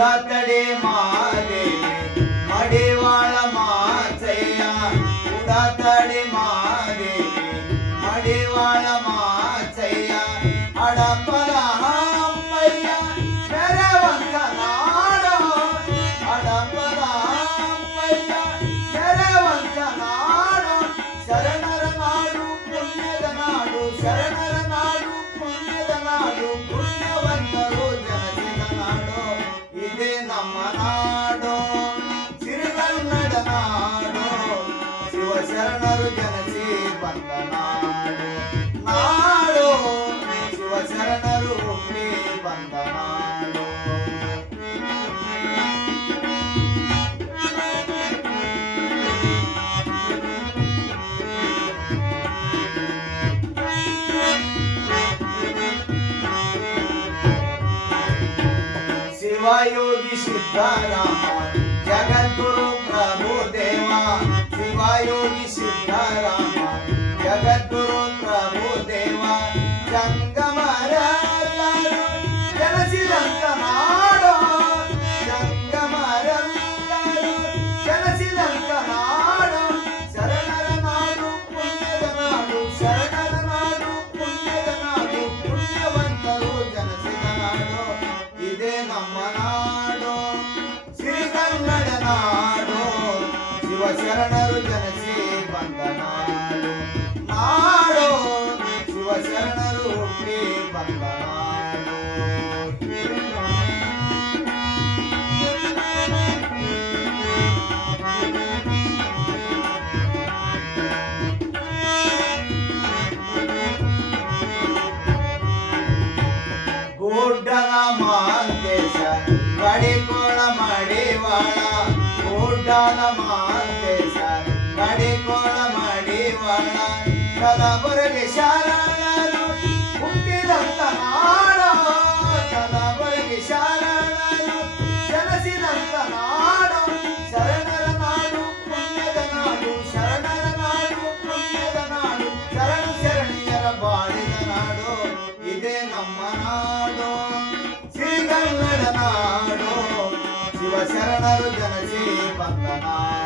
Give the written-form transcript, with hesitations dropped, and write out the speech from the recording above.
ಉಡತಡೆ ಮಾದೇವಿ ಮಡಿವಾಳ ಮಾಚಯ್ಯ ಉಡತಡೆ ಮಾದೇವಿ ಮಡಿವಾಳ ಮಾಚಯ್ಯ ಅಡಪಲ ಹಂಪಯ್ಯ ಮೆರವಂತ ನಾಡು ಅಡಪಲ ಹಂಪಯ್ಯ ಮೆರವಂತ ನಾಡು ಶರಣರ ನಾಡು ಪುಣ್ಯದ ನಾಡು ಶರಣರ ನಾಡು ಪುಣ್ಯದ ನಾಡು ಪುಣ್ಯವಂತರು ಜನಸಿದ ನಾಡು ಇದೇ ನಮ್ಮ ನಾಡು ಸಿರಿಗನ್ನಡ ನಾಡು ಶಿವಶರಣರು ಜನಸಿ ಬಂದ ನಾಡು ನಾಡು ಶಿವಶರಣರು ಹುಟ್ಟಿ ಬಂದ ನಾಡು ಶಿವಯೋಗಿ ಸಿದ್ಧರಾಮ ಜಗದ್ಗುರು ಪ್ರಭು ದೇವ ಶಿವಯೋಗಿ ಸಿದ್ಧರಾಮ ಜಗದ್ಗುರು ಪ್ರಭು ದೇವ ಜಂಗಮರೆಲ್ಲರೂ ಜನಸಿದಂತ ನಾಡು ಜಂಗಮರೆಲ್ಲರೂ ಜನಸಿದಂತ ನಾಡು ಶರಣರ ನಾಡು ಪುಣ್ಯದ ನಾಡು ಶರಣರ ನಾಡು ಪುಣ್ಯದ ನಾಡು ಪುಣ್ಯವಂತರು ಜನಸಿದ ನಾಡು ಇದೇ ನಮ್ಮ ನಾಡು ಸಿರಿಗನ್ನಡ ನಾಡು ಶಿವಶರಣರು ಜನಸಿ ಬಂದ ನಾಡು ನಾಡು ಶಿವಶರಣರು ಹುಟ್ಟಿ ಬಂದ ನಾಡು ಗುಡ್ಡದ ಮಾಂತೇಶ ಕಡಿಕೋಳ ಮಡಿವಾಳ ಗುಡ್ಡದ ಮಾಂತೇಶ ಕಡಿಕೋಳ ಮಡಿವಾಳ ಕಲಬುರಗಿ ಶರಣರು ಹುಟ್ಟಿದಂತ ನಾಡು ಕಲಬುರಗಿ ಶರಣರು ಜನಸಿದಂತ ನಾಡು ಶರಣರ ನಾಡು ಪುಣ್ಯದ ನಾಡು ಶರಣರ ನಾಡು ಪುಣ್ಯದ ನಾಡು ಶರಣ ಶರಣಿಯರ ಬಾಳಿದ ನಾಡು ಇದೇ ನಮ್ಮ ನಾಡು ಸಿರಿಗನ್ನಡ ನಾಡು ಶಿವಶರಣರು ಜನಸಿ ಬಂದ ನಾಡು